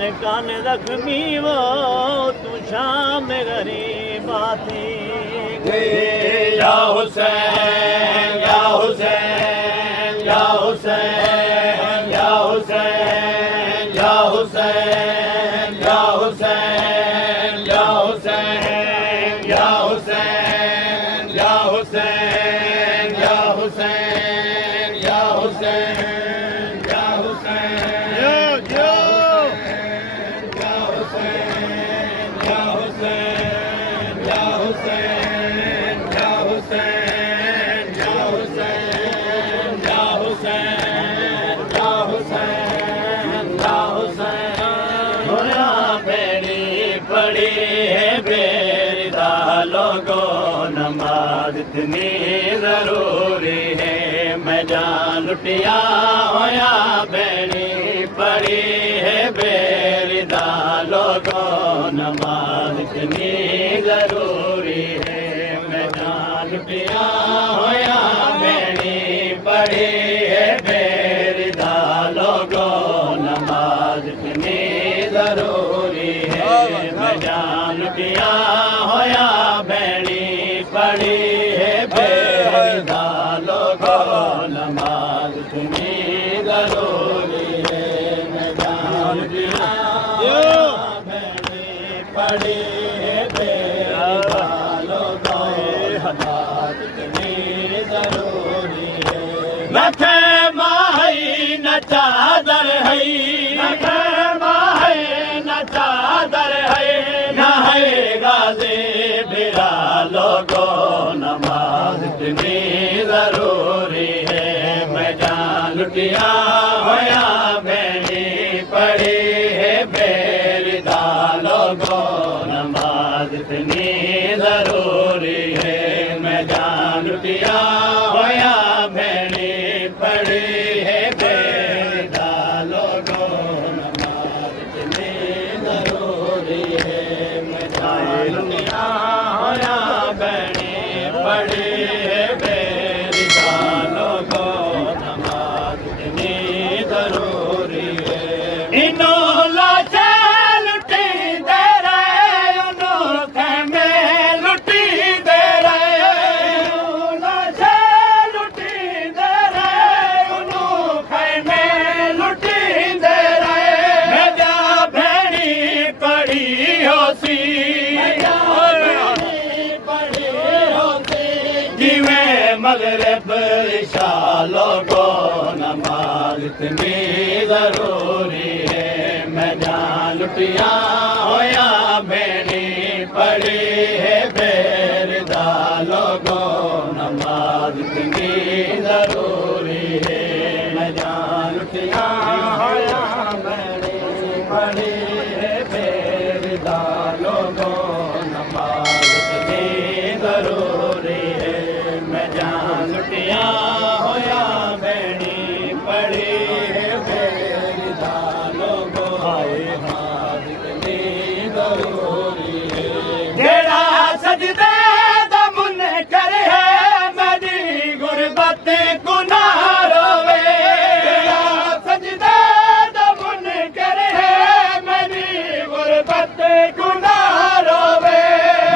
कान जख्मी वो तू शाम गरीबा थी या हुसैन या हुसैन या हुसैन या हुसैन या हुसैन या हुसैन या हुसैन या हुसैन या हुसैन या हुसैन या हुसैन या हुसैन यो यो या हुसैन या हुसैन या हुसैन या हुसैन या हुसैन या हुसैन या हुसैन या हुसैन होया बेड़ी पड़ी है बेरिदा लोगों नमाज इतनी जरूरी है मैं जान लुटिया होया बेड़ी पड़ी है बेरिदा लोगों नमाज इतनी जरूरी है मैं जान लुटिया होया बेड़ी पड़ी है बेरिदा लोगों नमाज इतनी जरूरी है मैं जान लुटिया होया बेड़ी पड़ी है बेरिदा लोगों नमाज इतनी जरूरी है मैं जान लुटिया पड़ी है बेरिदा लोगों नमाज इतनी जरूरी है नथे माही न चादर है नथे माही न चादर है न है गाज़ी बिरा लोगों नमाज इतनी जरूरी है मैं जान लुटिया होया बेड़ी पड़ी है बेरिदा लोगों नमाज इतनी जरूरी है मैं जान लुटिया होया बेड़ी पड़ी है बेरिदा लोगों नमाज इतनी जरूरी है मैं जान लुटिया होया बेड़ी पड़ी है बेरिदा लोगों नमाज इतनी जरूरी है इन्हों लाशें लुटी दे रहे उन्हों खेमे लुटी दे रहे इन्हों लाशें लुटी दे रहे उन्हों खेमे लुटी दे रहे मेरा भेड़ी पड़ी होसी पड़ी होसी जिवें मगरिब इशा लोगों नमाज इतनी जरूरी है मैं जान लुटिया होया बेड़ी पड़ी है बेरिदा लोगों नमाज इतनी जरूरी है मैं जान लुटिया होया बेड़ी पड़ी है बेरिदा लोगों नमाज इतनी जरूरी है मैं जान लुटिया होया बेड़ी पड़ी है बेरिदा लोगों नमाज इतनी जरूरी है जेड़ा सजदे दा मुनकर है मेरी गुरबत गुनाह रोवे जेड़ा सजदे दा मुनकर है मेरी गुरबत गुनाह रोवे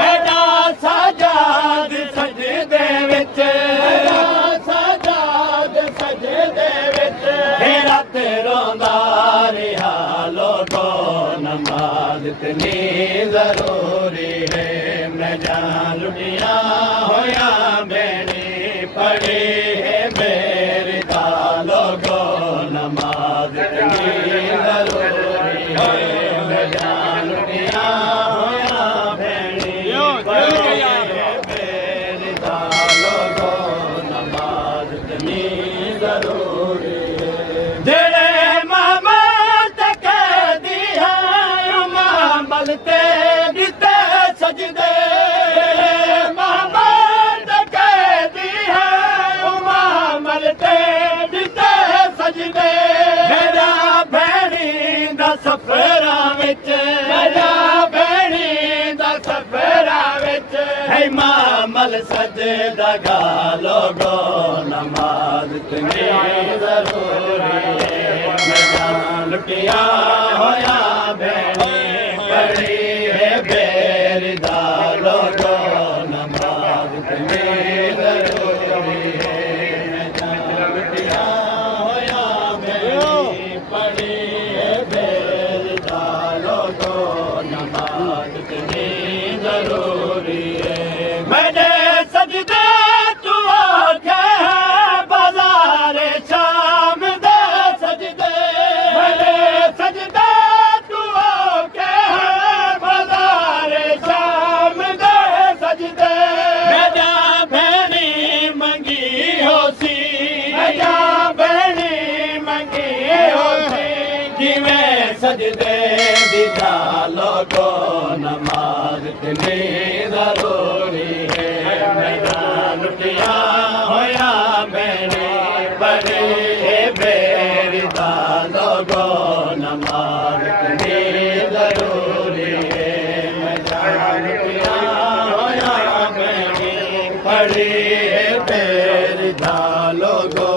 मेरा सजाद सजदे विच मेरा सजाद सजदे विच रात रोंदा रिहा लोगों नमाज इतनी जरूरी है मैं जान लुटिया होया बेड़ी पड़ी है बेरिदा लोगों नमाज इतनी जरूरी है मैं जान लुटिया होया बेड़ी पड़ी है बेरिदा लोगों नमाज इतनी जरूरी है जेड़े महमद कह दी है मामल ते दिते सजदे महमद कह दी है मामल ते दिते सजदे मेरा भेड़ी दा सफरा विच मेरा भेड़ी दा सफरा विच है मामल सजदा गा लोगों नमाज इतनी जरूरी है लुटिया होया भैनी पढ़ी है बेरदा लोगो नमाज इतनी जरूरी है लुटिया होया भैनी पढ़ी है बेरदा लोगो नमाज इतनी जरूरी है मैंने सजदे तू आके बाजार शाम दे सजदे मैंने सजदे तू आके बाजार शाम दे सजदे मेरा भैनी मंगी होसी मेरा भैनी मंगी होसी जिवें सजदे दिदा लोगो नमाज इतनी जरूरी है मेरा लुटिया होया मैंने बड़े बेरदा लोगो नमाज इतनी जरूरी है मेरा लुटिया होया मैंने बड़े बेरदा लोगो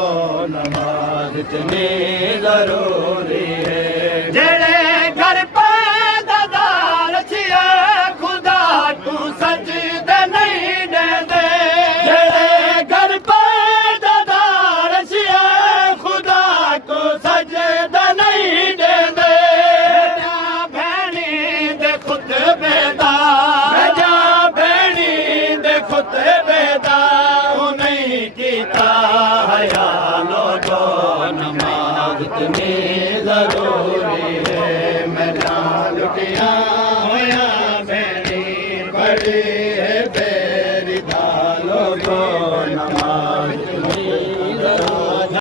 नमाज इतनी जरूरी है जेड़े घर पे दादार छिए खुदा तू सजदे नहीं देंदे जेड़े घर पे दादार छिए खुदा तू सजदे नहीं देंदे मेरा भैनी दे खुतबे दा मेरा भैनी दे खुतबे दा तू नहीं कीता हया लोगो नमाज इतनी जरूरी